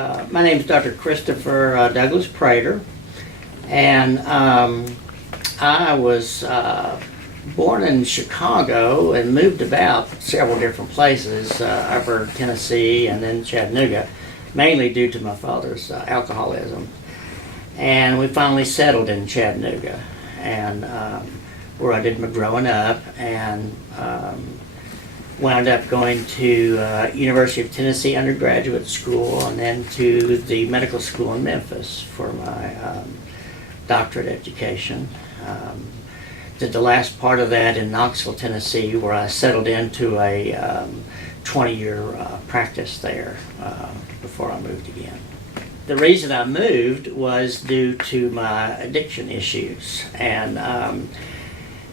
My name is Dr. Christopher Douglas Prater, and I was born in Chicago and moved about several different places over Tennessee and then Chattanooga, mainly due to my father's alcoholism. And we finally settled in Chattanooga, and where I did my growing up, and wound up going to University of Tennessee undergraduate school and then to the medical school in Memphis for my doctorate education. Did the last part of that in Knoxville, Tennessee, where I settled into a 20-year practice there before I moved again. The reason I moved was due to my addiction issues, and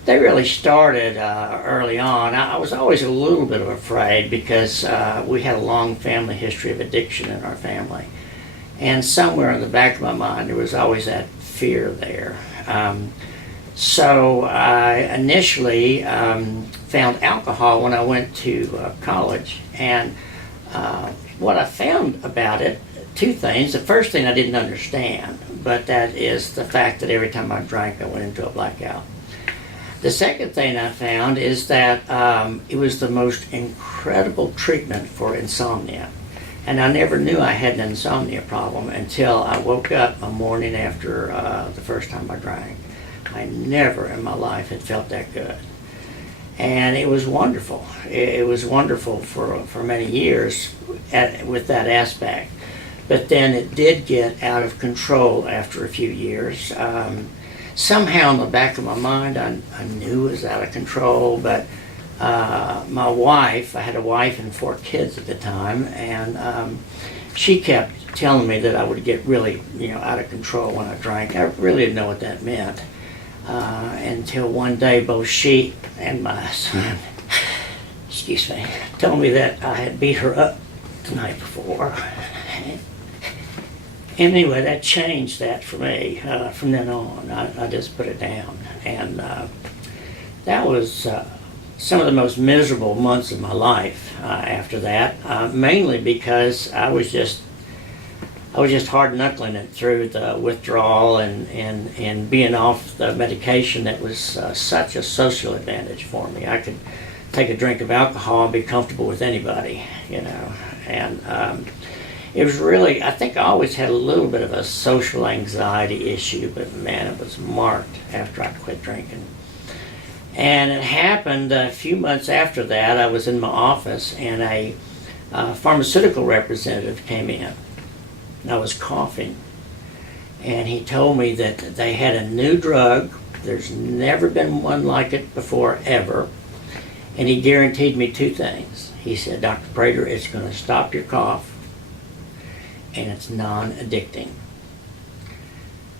they really started early on. I was always a little bit afraid because we had a long family history of addiction in our family. And somewhere in the back of my mind, there was always that fear there. So I initially found alcohol when I went to college. And what I found about it, two things. The first thing I didn't understand, but that is the fact that every time I drank, I went into a blackout. The second thing I found is that it was the most incredible treatment for insomnia. And I never knew I had an insomnia problem until I woke up a morning after the first time I drank. I never in my life had felt that good. And it was wonderful. It was wonderful for many years with that aspect. But then it did get out of control after a few years. Somehow in the back of my mind, I knew it was out of control, but my wife, I had a wife and 4 kids at the time, and she kept telling me that I would get really, out of control when I drank. I really didn't know what that meant until one day both she and my son, told me that I had beat her up the night before. Anyway, that changed that for me. From then on, I just put it down. And that was some of the most miserable months of my life after that, mainly because I was just hard knuckling it through the withdrawal and being off the medication that was such a social advantage for me. I could take a drink of alcohol and be comfortable with anybody, and it was really, I think I always had a little bit of a social anxiety issue, but man, it was marked after I quit drinking. And it happened a few months after that. I was in my office and a pharmaceutical representative came in. I was coughing, and he told me that they had a new drug. There's never been one like it before, ever. And he guaranteed me 2 things. He said, "Dr. Prater, it's going to stop your cough, and it's non-addicting."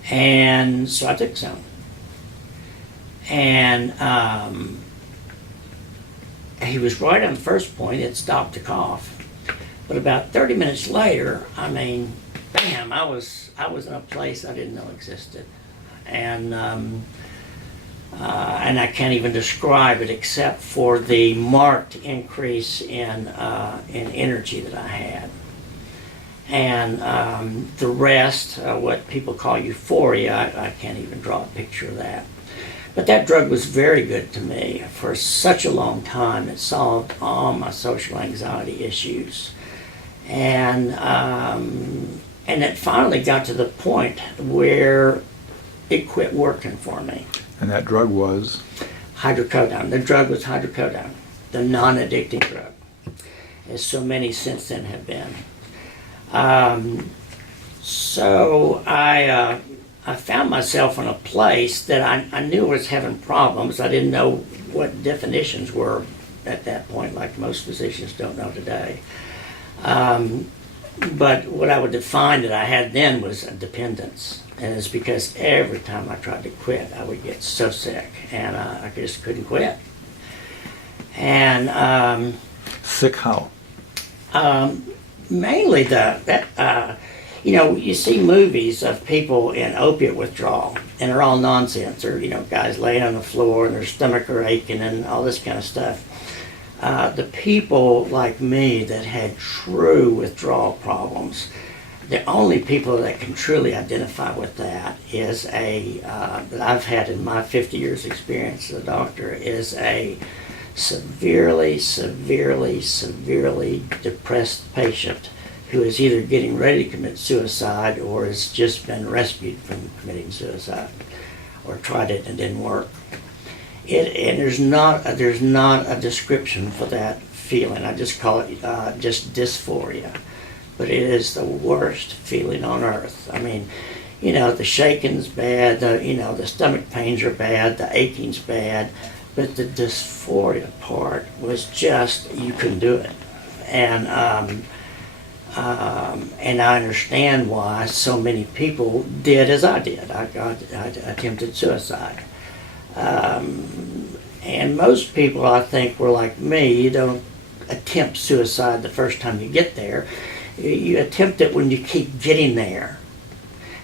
And so I took some. And he was right on the first point. It stopped the cough. But about 30 minutes later, bam, I was in a place I didn't know existed. And I can't even describe it except for the marked increase in energy that I had. And the rest, what people call euphoria, I can't even draw a picture of that. But that drug was very good to me for such a long time. It solved all my social anxiety issues. And it finally got to the point where it quit working for me. And that drug was? Hydrocodone. The drug was hydrocodone, the non-addicting drug, as so many since then have been. So I found myself in a place that I knew was having problems. I didn't know what definitions were at that point, like most physicians don't know today. But what I would define that I had then was a dependence. And it's because every time I tried to quit, I would get so sick, and I just couldn't quit. And sick how? Mainly you see movies of people in opiate withdrawal, and they're all nonsense. Or, guys laying on the floor and their stomach are aching and all this kind of stuff. The people like me that had true withdrawal problems, the only people that can truly identify with that is that I've had in my 50 years experience as a doctor, is a severely, severely, severely depressed patient who is either getting ready to commit suicide or has just been rescued from committing suicide or tried it and didn't work. And there's not a description for that feeling. I just call it just dysphoria. But it is the worst feeling on earth. I mean, the shaking's bad, the stomach pains are bad, the aching's bad, but the dysphoria part was just, you couldn't do it. And I understand why so many people did as I did. I attempted suicide. And most people, I think, were like me. You don't attempt suicide the first time you get there. You attempt it when you keep getting there.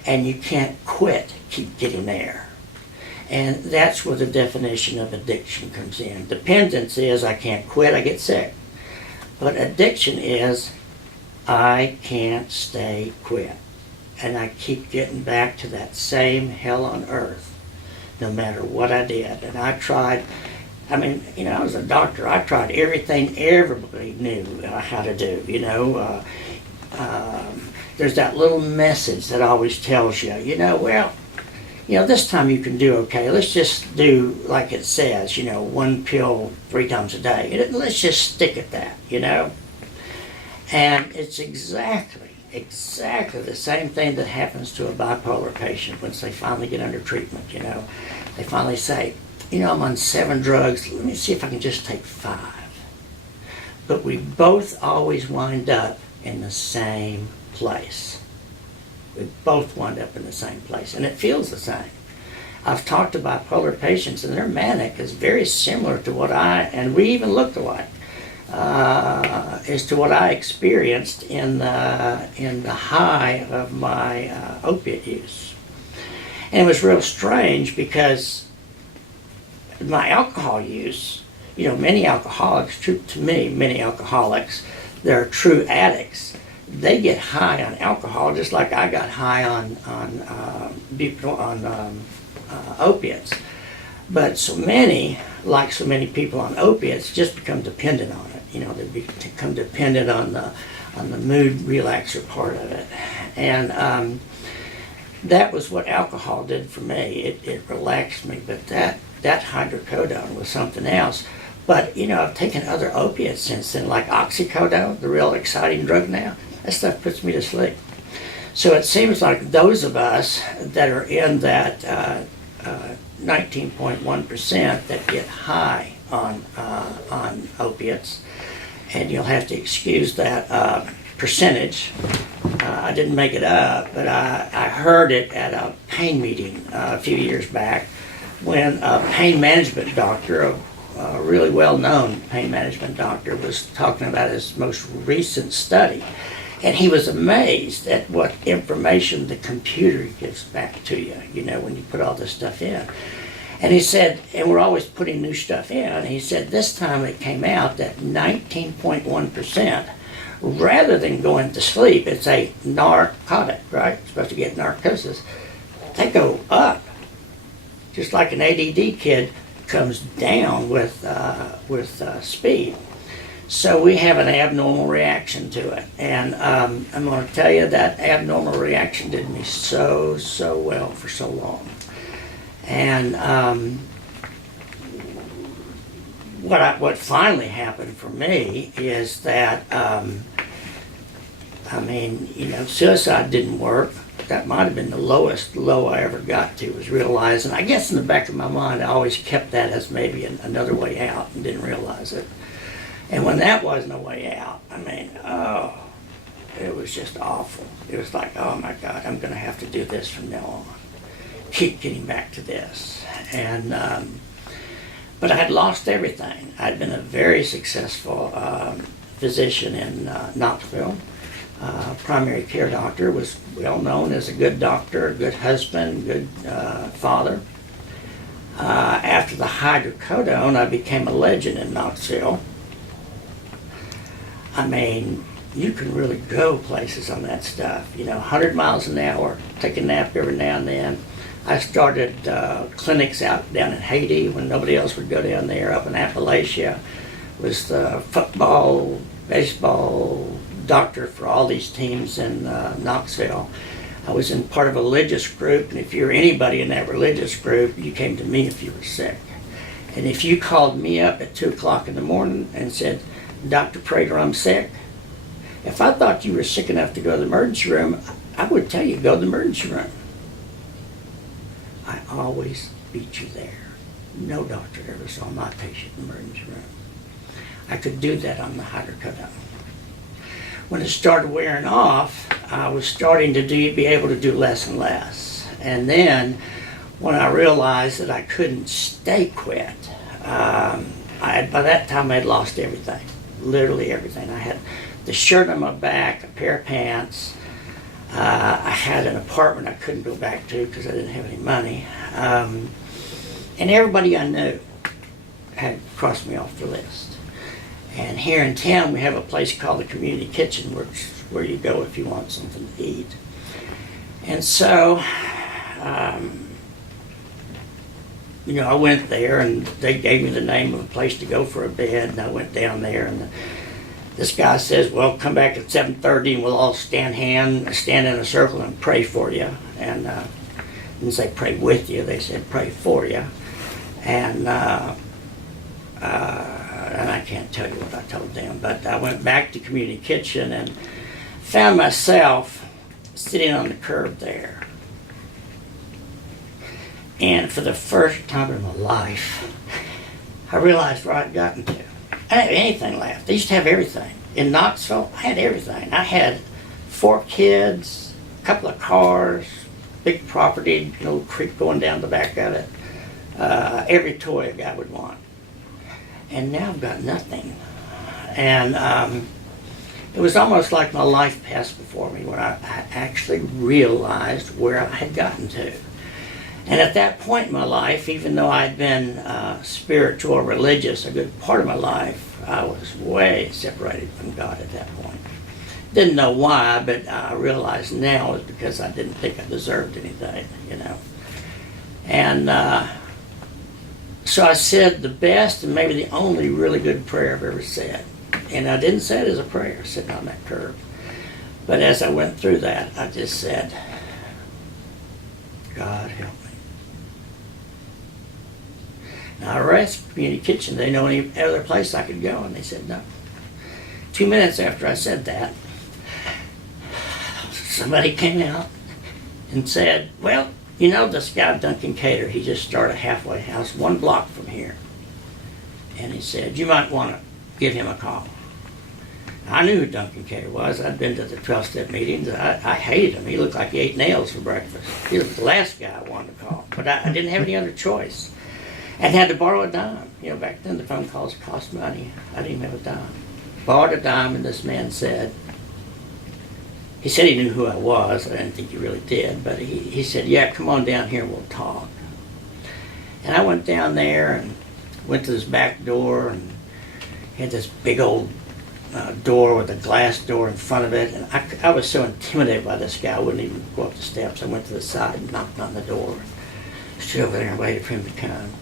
And you can't quit, keep getting there. And that's where the definition of addiction comes in. Dependence is I can't quit, I get sick. But addiction is I can't stay quit. And I keep getting back to that same hell on earth, no matter what I did. And I tried, I was a doctor. I tried everything everybody knew how to do, there's that little message that always tells you, this time you can do okay. Let's just do like it says, one pill 3 times a day. Let's just stick at that, And it's exactly the same thing that happens to a bipolar patient once they finally get under treatment, They finally say, I'm on 7 drugs. Let me see if I can just take 5. But we both always wind up in the same place. We both wind up in the same place, and it feels the same. I've talked to bipolar patients, and their manic is very similar to and we even look alike, as to what I experienced in the high of my opiate use. And it was real strange because my alcohol use, many alcoholics, many alcoholics, they're true addicts. They get high on alcohol just like I got high on opiates. But so many people on opiates, just become dependent on it. They become dependent on the mood relaxer part of it. And that was what alcohol did for me. It relaxed me, but that hydrocodone was something else. But, I've taken other opiates since then, like oxycodone, the real exciting drug now. That stuff puts me to sleep. So it seems like those of us that are in that 19.1% that get high on opiates, and you'll have to excuse that percentage. I didn't make it up, but I heard it at a pain meeting a few years back when a pain management doctor, a really well-known pain management doctor, was talking about his most recent study. And he was amazed at what information the computer gives back to you, when you put all this stuff in. And he said, and we're always putting new stuff in, and he said this time it came out that 19.1%, rather than going to sleep, it's a narcotic, right? It's supposed to get narcosis. They go up, just like an ADD kid comes down with speed. So we have an abnormal reaction to it. And I'm going to tell you that abnormal reaction did me so well for so long. And what finally happened for me is that, suicide didn't work. That might have been the lowest low I ever got to, was realizing, I guess in the back of my mind, I always kept that as maybe another way out and didn't realize it. And when that wasn't a way out, it was just awful. It was like, oh my God, I'm going to have to do this from now on. Keep getting back to this. And, but I had lost everything. I'd been a very successful physician in Knoxville. Primary care doctor, was well known as a good doctor, a good husband, good father. After the hydrocodone, I became a legend in Knoxville. you can really go places on that stuff. 100 miles an hour, take a nap every now and then. I started clinics out down in Haiti when nobody else would go down there. Up in Appalachia, was the football, baseball doctor for all these teams in Knoxville. I was in part of a religious group, and if you're anybody in that religious group, you came to me if you were sick. And if you called me up at 2 o'clock in the morning and said, Dr. Prater, I'm sick, if I thought you were sick enough to go to the emergency room, I would tell you, go to the emergency room. I always beat you there. No doctor ever saw my patient in the emergency room. I could do that on the hydrocodone. When it started wearing off, I was starting to be able to do less and less. And then when I realized that I couldn't stay quit, by that time I had lost everything, literally everything. I had the shirt on my back, a pair of pants. I had an apartment I couldn't go back to because I didn't have any money. And everybody I knew had crossed me off the list. And here in town we have a place called the Community Kitchen, where you go if you want something to eat. And so, I went there and they gave me the name of a place to go for a bed, and I went down there, and this guy says, well, come back at 7:30 and we'll all stand in a circle and pray for you. And didn't say pray with you, they said pray for you. And I can't tell you what I told them, but I went back to Community Kitchen and found myself sitting on the curb there. And for the first time in my life, I realized where I'd gotten to. I didn't have anything left. I used to have everything. In Knoxville, I had everything. I had 4 kids, a couple of cars, big property, little creek going down the back of it. Every toy a guy would want. And now I've got nothing. And it was almost like my life passed before me when I actually realized where I had gotten to. And at that point in my life, even though I'd been spiritual or religious a good part of my life, I was way separated from God at that point. Didn't know why, but I realize now it's because I didn't think I deserved anything, And so I said the best and maybe the only really good prayer I've ever said. And I didn't say it as a prayer sitting on that curb. But as I went through that, I just said, God help me. Now I asked Community Kitchen, they know any other place I could go? And they said no. 2 minutes after I said that, somebody came out and said, well, this guy Duncan Cater, he just started a halfway house 1 block from here. And he said, you might want to give him a call. I knew who Duncan Cater was. I'd been to the 12-step meetings. I hated him. He looked like he ate nails for breakfast. He was the last guy I wanted to call. But I didn't have any other choice. And had to borrow a dime. Back then the phone calls cost money. I didn't even have a dime. Borrowed a dime, and this man said, he said he knew who I was. I didn't think he really did. But he said, yeah, come on down here and we'll talk. And I went down there and went to this back door, and he had this big old door with a glass door in front of it. And I was so intimidated by this guy, I wouldn't even go up the steps. I went to the side and knocked on the door. Stood over there and waited for him to come.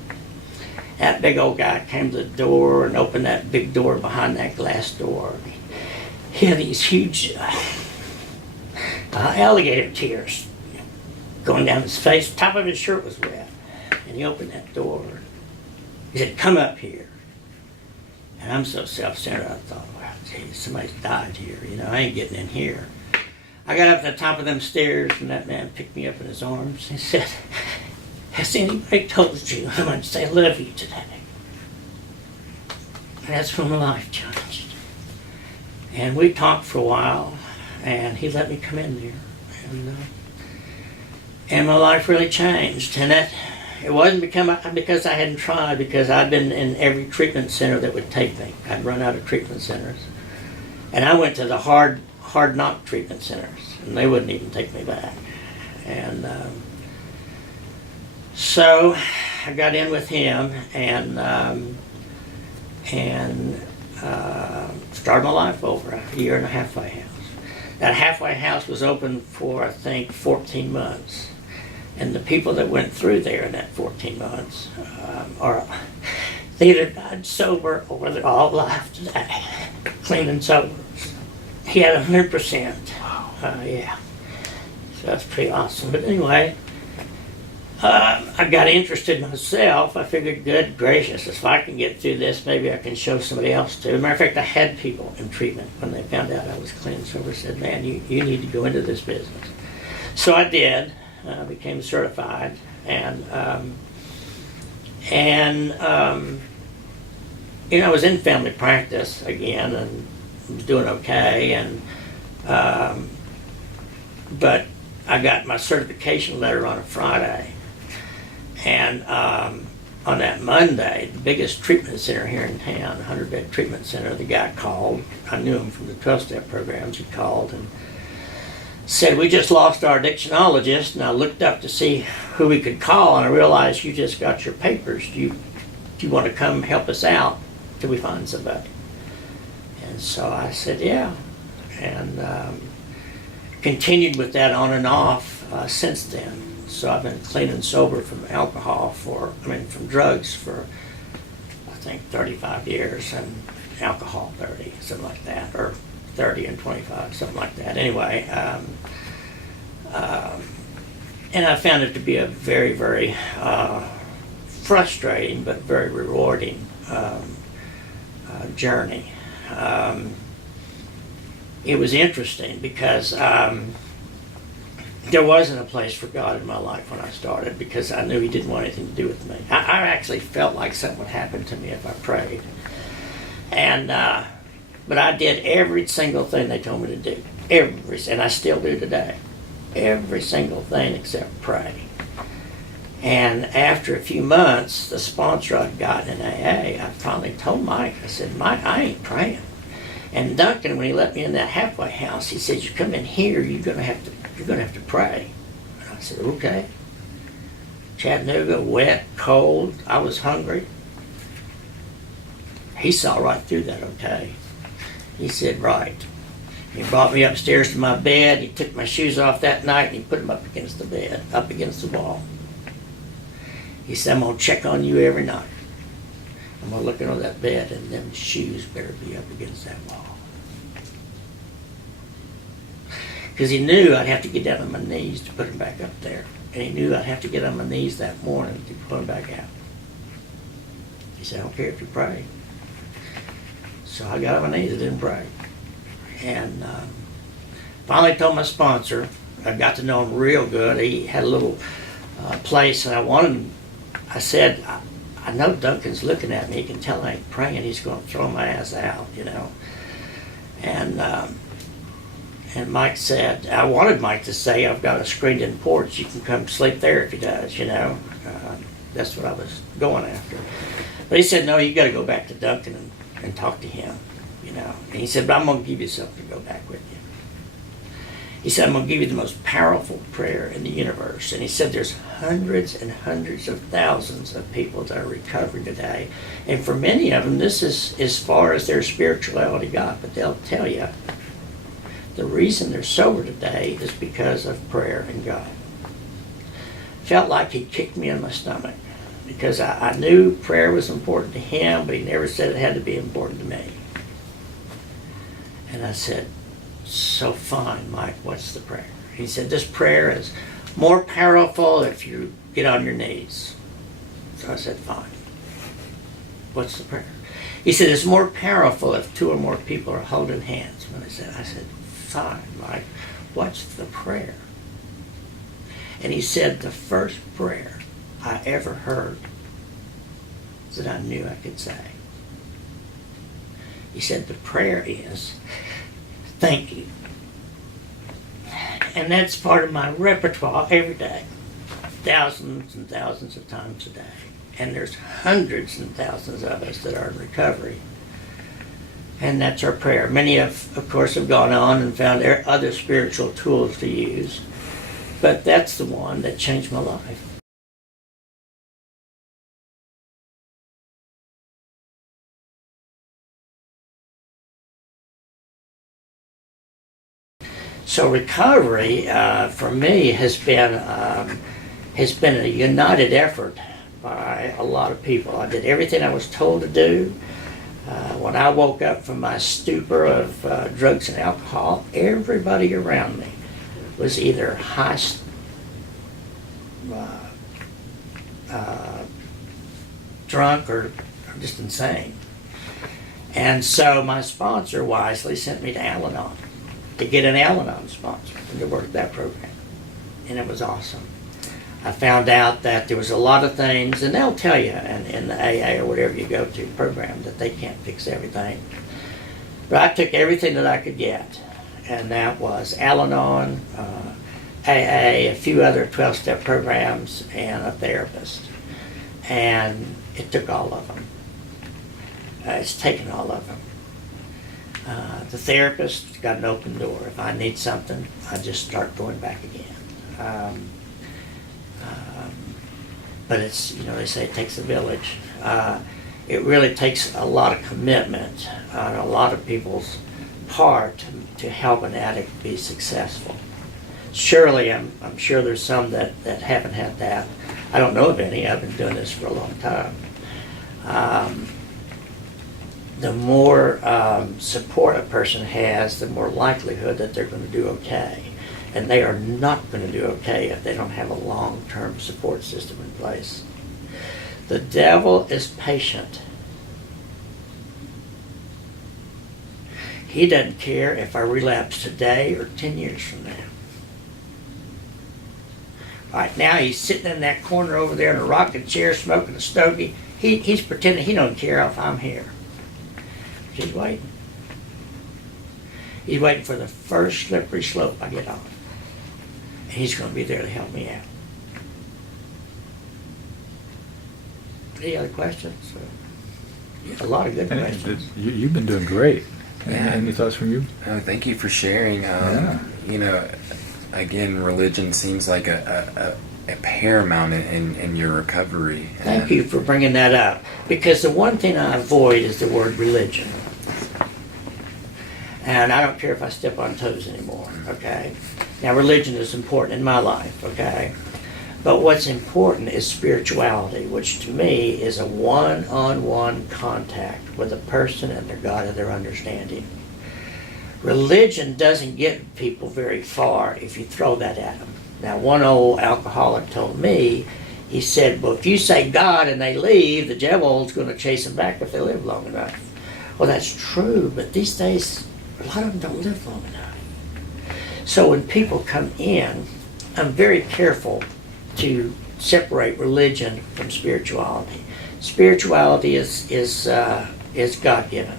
That big old guy came to the door and opened that big door behind that glass door. He had these huge alligator tears going down his face. Top of his shirt was wet. And he opened that door. He said, come up here. And I'm so self-centered, I thought, wow, geez, somebody's died here. I ain't getting in here. I got up to the top of them stairs, and that man picked me up in his arms. He said, has anybody told you how much they love you today? And that's when my life changed. And we talked for a while, and he let me come in there. And my life really changed. And that it wasn't because I hadn't tried, because I'd been in every treatment center that would take me. I'd run out of treatment centers. And I went to the hard knock treatment centers, and they wouldn't even take me back. And so I got in with him, and started my life over, a year in a halfway house. That halfway house was open for, I think, 14 months. And the people that went through there in that 14 months they either died sober or they're all alive today, clean and sober. He had 100%. Yeah. So that's pretty awesome. But anyway, I got interested myself. I figured, good gracious, if I can get through this, maybe I can show somebody else too. As a matter of fact, I had people in treatment when they found out I was clean and sober, said, man, you need to go into this business. So I did. Became certified, and I was in family practice again and was doing okay, and but I got my certification letter on a Friday, and on that Monday, the biggest treatment center here in town, 100-bed treatment center, the guy called. I knew him from the 12-step programs. He called and said, we just lost our addictionologist, and I looked up to see who we could call, and I realized you just got your papers. Do you want to come help us out till we find somebody? And so I said, yeah, and continued with that on and off since then. So I've been clean and sober from from drugs for, I think, 35 years, and alcohol 30, something like that, or 30 and 25, something like that. Anyway, and I found it to be a very, very frustrating but very rewarding journey. It was interesting because there wasn't a place for God in my life when I started, because I knew He didn't want anything to do with me. I actually felt like something would happen to me if I prayed. And but I did every single thing they told me to do. And I still do today. Every single thing except pray. And after a few months, the sponsor I'd gotten in AA, I finally told Mike, I said, Mike, I ain't praying. And Duncan, when he let me in that halfway house, he said, you come in here, you're gonna have to pray. And I said, okay. Chattanooga, wet, cold, I was hungry. He saw right through that, okay. He said, right. He brought me upstairs to my bed. He took my shoes off that night and he put them up against the bed, up against the wall. He said, I'm going to check on you every night. I'm going to look under that bed, and them shoes better be up against that wall. Because he knew I'd have to get down on my knees to put them back up there. And he knew I'd have to get on my knees that morning to put them back out. He said, I don't care if you pray. So I got on my knees and didn't pray. And finally told my sponsor, I got to know him real good. He had a little place, and I said, I know Duncan's looking at me. He can tell I ain't praying. He's going to throw my ass out, And Mike said, I wanted Mike to say, I've got a screened-in porch. You can come sleep there if he does, That's what I was going after. But he said, no, you got to go back to Duncan and talk to him, And he said, but I'm going to give you something to go back with you. He said, I'm going to give you the most powerful prayer in the universe. And he said, there's hundreds and hundreds of thousands of people that are recovering today. And for many of them, this is as far as their spirituality got. But they'll tell you, the reason they're sober today is because of prayer and God. Felt like he kicked me in my stomach, because I knew prayer was important to him, but he never said it had to be important to me. And I said, so fine, Mike, what's the prayer? He said, this prayer is more powerful if you get on your knees. So I said, fine. What's the prayer? He said, it's more powerful if two or more people are holding hands. When I said, fine, Mike, what's the prayer? And he said, the first prayer I ever heard that I knew I could say. He said, the prayer is, thank you. And that's part of my repertoire every day, thousands and thousands of times a day. And there's hundreds and thousands of us that are in recovery. And that's our prayer. Many of course, have gone on and found other spiritual tools to use. But that's the one that changed my life. So recovery for me has been a united effort by a lot of people. I did everything I was told to do. When I woke up from my stupor of drugs and alcohol, everybody around me was either drunk or just insane. And so my sponsor wisely sent me to Al-Anon to get an Al-Anon sponsor and to work that program. And it was awesome. I found out that there was a lot of things, and they'll tell you in the AA or whatever you go to program that they can't fix everything. But I took everything that I could get, and that was Al-Anon, AA, a few other 12-step programs, and a therapist. And it took all of them. It's taken all of them. The therapist got an open door. If I need something, I just start going back again. But it's, they say it takes a village. It really takes a lot of commitment on a lot of people's part to help an addict be successful. Surely, I'm sure there's some that haven't had that. I don't know of any. I've been doing this for a long time. The more support a person has, the more likelihood that they're going to do okay. And they are not going to do okay if they don't have a long-term support system in place. The devil is patient. He doesn't care if I relapse today or 10 years from now. Right now he's sitting in that corner over there in a rocking chair smoking a stogie. He's pretending he don't care if I'm here. He's waiting. He's waiting for the first slippery slope I get on. And he's going to be there to help me out. Any other questions? A lot of good questions. You've been doing great. Yeah. Any thoughts from you? Thank you for sharing. Again, religion seems like a paramount in your recovery. Thank you for bringing that up. Because the one thing I avoid is the word religion. And I don't care if I step on toes anymore, okay? Now, religion is important in my life, okay? But what's important is spirituality, which to me is a one-on-one contact with a person and their God and their understanding. Religion doesn't get people very far if you throw that at them. Now, one old alcoholic told me, he said, well, if you say God and they leave, the devil's going to chase them back if they live long enough. Well, that's true, but these days, a lot of them don't live long enough. So when people come in, I'm very careful to separate religion from spirituality. Spirituality is God-given.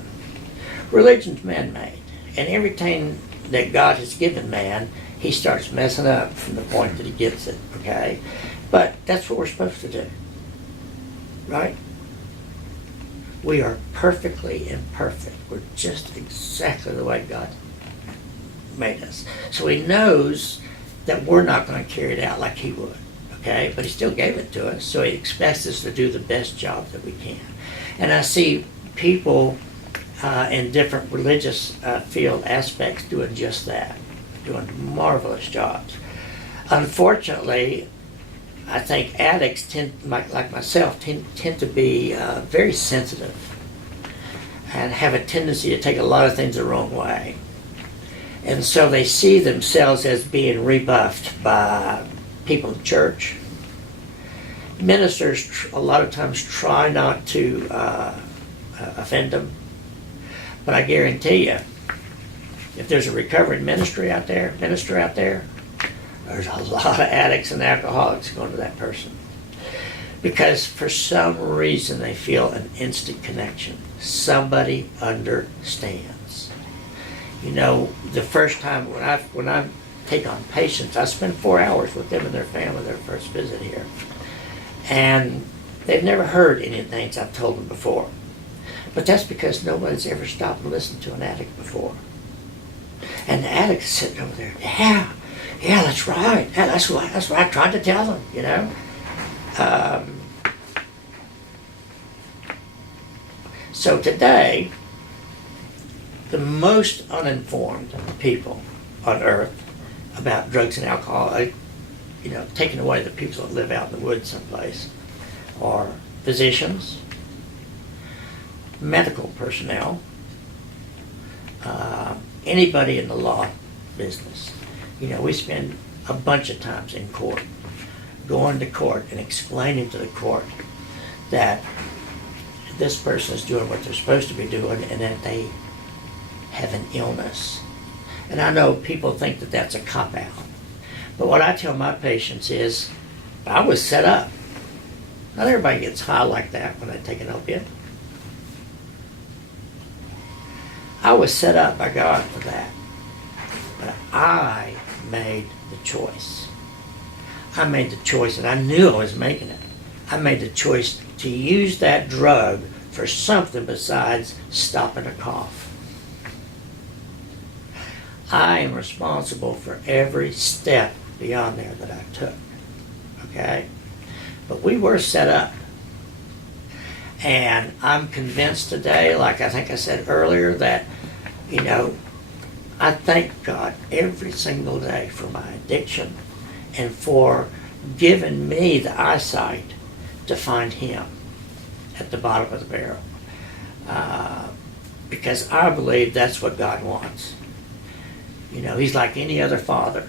Religion's man-made. And everything that God has given man, he starts messing up from the point that he gets it, okay? But that's what we're supposed to do, right? We are perfectly imperfect. We're just exactly the way God made us. So he knows that we're not going to carry it out like he would, okay? But he still gave it to us, so he expects us to do the best job that we can. And I see people in different religious field aspects doing just that, doing marvelous jobs. Unfortunately, I think addicts tend, like myself, tend to be very sensitive and have a tendency to take a lot of things the wrong way. And so they see themselves as being rebuffed by people in church. Ministers a lot of times try not to offend them. But I guarantee you, if there's a recovery minister out there, there's a lot of addicts and alcoholics going to that person. Because for some reason they feel an instant connection. Somebody understands. You know, the first time when I take on patients, I spend 4 hours with them and their family their first visit here. And they've never heard any of the things I've told them before. But that's because nobody's ever stopped and listened to an addict before. And the addict is sitting over there, yeah, that's right. Yeah, that's what I tried to tell them, you know. So today, the most uninformed people on earth about drugs and alcohol, taking away the people that live out in the woods someplace, or physicians, medical personnel, anybody in the law business. We spend a bunch of times in court, going to court and explaining to the court that this person is doing what they're supposed to be doing and that they have an illness. And I know people think that that's a cop-out. But what I tell my patients is, I was set up. Not everybody gets high like that when they take an opiate. I was set up by God for that. But I made the choice. I made the choice, and I knew I was making it. I made the choice to use that drug for something besides stopping a cough. I am responsible for every step beyond there that I took. Okay? But we were set up. And I'm convinced today, like I think I said earlier, that, I thank God every single day for my addiction and for giving me the eyesight to find Him at the bottom of the barrel. Because I believe that's what God wants. He's like any other father.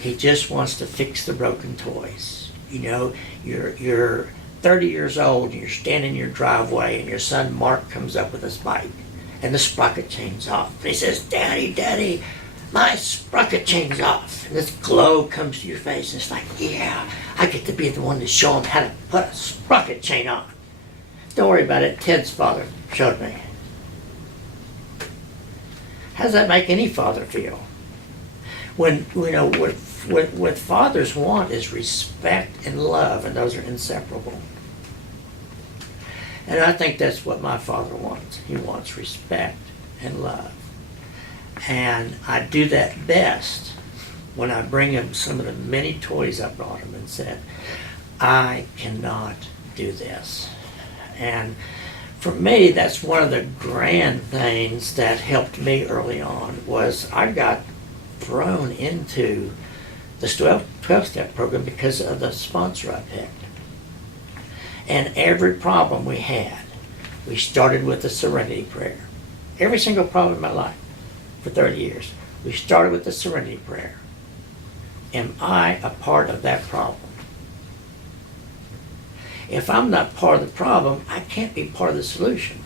He just wants to fix the broken toys. You're 30 years old and you're standing in your driveway and your son Mark comes up with his bike and the sprocket chain's off. And he says, Daddy, my sprocket chain's off. And this glow comes to your face and it's like, yeah, I get to be the one to show him how to put a sprocket chain on. Don't worry about it. Ted's father showed me. How does that make any father feel? When, what fathers want is respect and love, and those are inseparable. And I think that's what my father wants. He wants respect and love. And I do that best when I bring him some of the many toys I brought him and said, I cannot do this. And for me, that's one of the grand things that helped me early on was I got thrown into the 12-step program because of the sponsor I picked. And every problem we had, we started with the serenity prayer. Every single problem in my life for 30 years, we started with the serenity prayer. Am I a part of that problem? If I'm not part of the problem, I can't be part of the solution.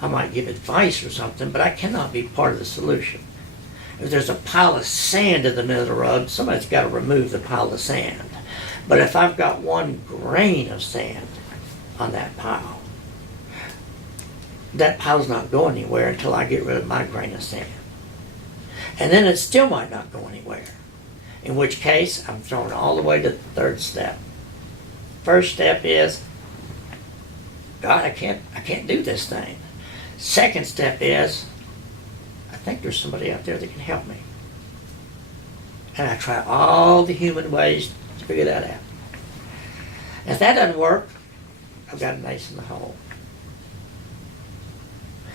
I might give advice or something, but I cannot be part of the solution. If there's a pile of sand in the middle of the road, somebody's got to remove the pile of sand. But if I've got one grain of sand on that pile's not going anywhere until I get rid of my grain of sand. And then it still might not go anywhere. In which case, I'm thrown all the way to the third step. First step is, God, I can't do this thing. Second step is, I think there's somebody out there that can help me. And I try all the human ways to figure that out. If that doesn't work, I've got an ace in the hole.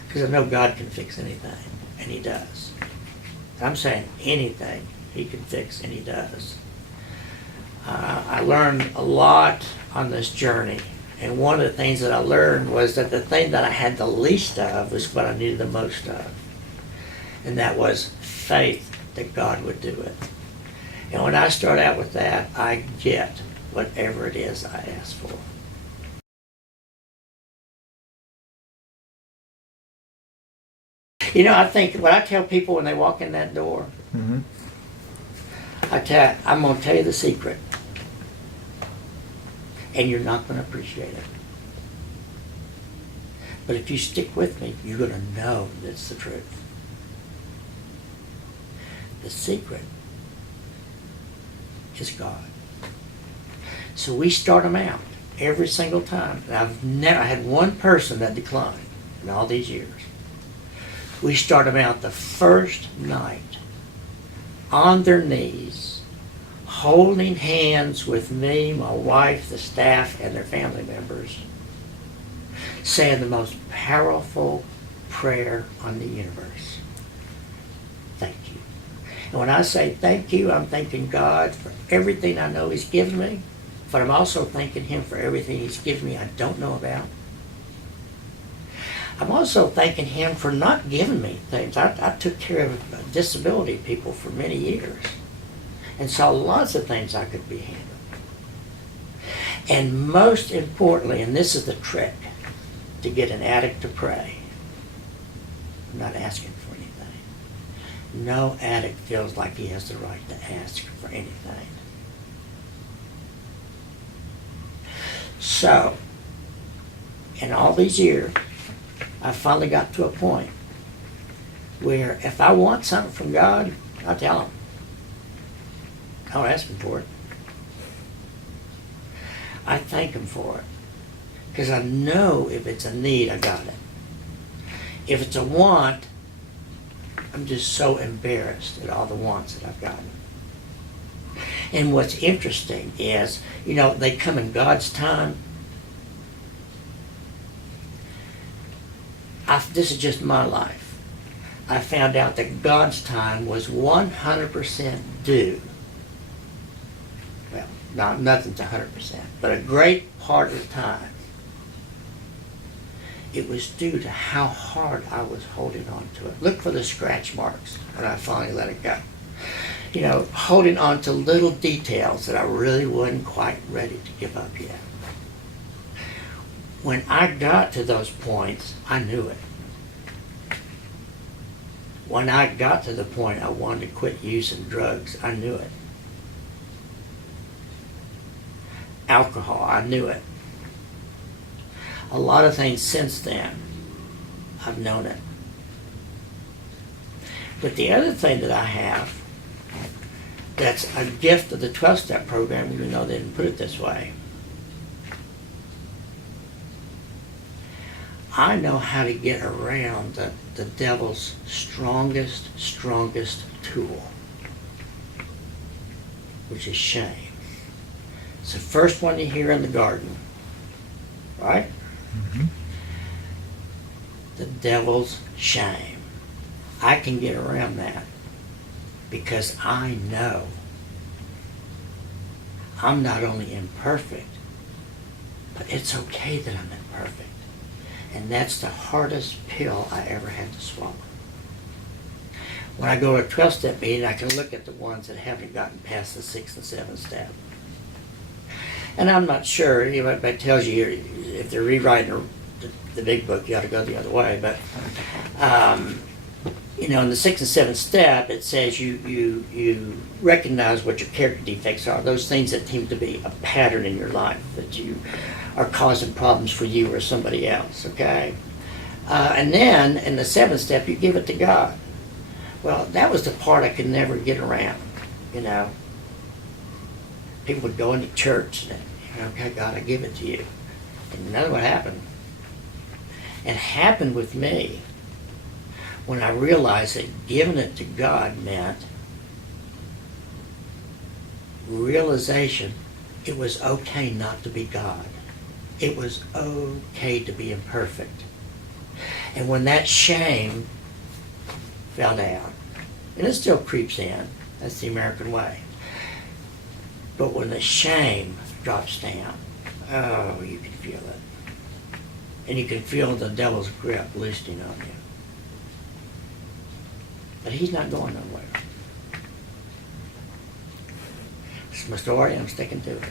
Because I know God can fix anything, and He does. I'm saying anything He can fix, and He does. I learned a lot on this journey. And one of the things that I learned was that the thing that I had the least of was what I needed the most of. And that was faith that God would do it. And when I start out with that, I get whatever it is I ask for. I think what I tell people when they walk in that door, I'm going to tell you the secret. And you're not going to appreciate it. But if you stick with me, you're going to know that it's the truth. The secret is God. So we start them out every single time. And I've never had one person that declined in all these years. We start them out the first night on their knees, holding hands with me, my wife, the staff, and their family members, saying the most powerful prayer on the universe. And when I say thank you, I'm thanking God for everything I know He's given me, but I'm also thanking Him for everything He's given me I don't know about. I'm also thanking Him for not giving me things. I took care of disability people for many years and saw lots of things I could be handling. And most importantly, and this is the trick, to get an addict to pray, I'm not asking for anything. No addict feels like he has the right to ask for anything. So, in all these years, I finally got to a point where if I want something from God, I tell Him. I don't ask Him for it. I thank Him for it. Because I know if it's a need, I got it. If it's a want, I'm just so embarrassed at all the wants that I've gotten. And what's interesting is, they come in God's time. This is just my life. I found out that God's time was 100% due. Well, nothing's 100%, but a great part of the time, it was due to how hard I was holding on to it. Look for the scratch marks when I finally let it go. Holding on to little details that I really wasn't quite ready to give up yet. When I got to those points, I knew it. When I got to the point I wanted to quit using drugs, I knew it. Alcohol, I knew it. A lot of things since then, I've known it. But the other thing that I have, that's a gift of the 12-step program, even though they didn't put it this way, I know how to get around the devil's strongest tool, which is shame. It's the first one you hear in the garden, right? Mm-hmm. The devil's shame. I can get around that because I know I'm not only imperfect, but it's okay that I'm imperfect. And that's the hardest pill I ever had to swallow. When I go to a 12-step meeting, I can look at the ones that haven't gotten past the 6th and 7th step. And I'm not sure, everybody tells you if they're rewriting the big book, you ought to go the other way. But, in the 6th and 7th step, it says you recognize what your character defects are, those things that seem to be a pattern in your life, that you are causing problems for you or somebody else, okay? And then, in the 7th step, you give it to God. Well, that was the part I could never get around, People would go into church and, okay, God, I give it to you. And you know what happened? It happened with me when I realized that giving it to God meant realization it was okay not to be God. It was okay to be imperfect. And when that shame fell down, and it still creeps in, that's the American way. But when the shame drops down, oh, you can feel it. And you can feel the devil's grip loosening on you. But he's not going nowhere. It's my story, I'm sticking to it.